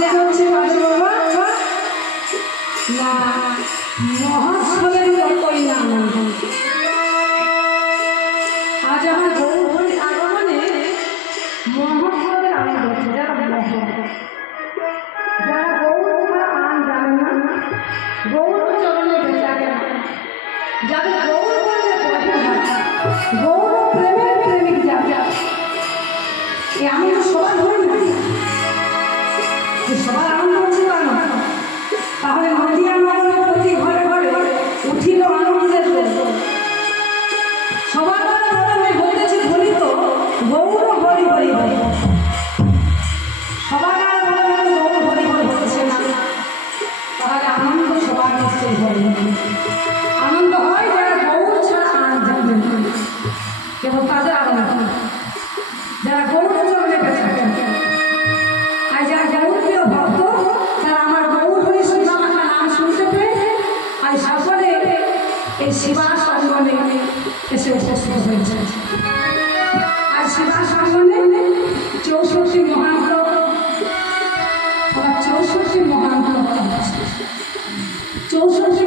হাতে হচ্ছে বাবা না মহাসবের মতোই নাম। আজ আমার গৌরী আগমনে মহাসবের আনন্দ হচ্ছে। যারা গৌর ছাড়া আন জানেন না, গৌর চরণে বেচা কেন, যাদের গৌর বললে গৌর প্রেমের প্রেমিক যাবে আমি তো সবার ধরি না, সবার আনন্দ হচ্ছে কেন? তাহলে নদিয়া নগরের প্রতি ঘরে ঘরে উঠিল আনন্দের সবার প্রথমে বলতেছে বলি তো গৌর হরি হরি হরি, সবার গৌর হরি হরি বলছে না, তাহলে আনন্দ সবার নিশ্চয়ই হরি আনন্দ হয় যারা গৌর ছাড়া আন জানবেন কেবল তাদের আনন্দ, যারা গৌর চরণে বেঁচে আর যারা গৌরপ্রিয় ভক্ত তারা আমার গৌর হরি শিবামাতা নাম শুনতে পেয়ে আর সকলে এই শিবা সঙ্গনে এসে উপস্থিত হয়েছে। আর শিবা সঙ্গনে 64 মহাগ্রহ, 64 মহাগ্রহ, 64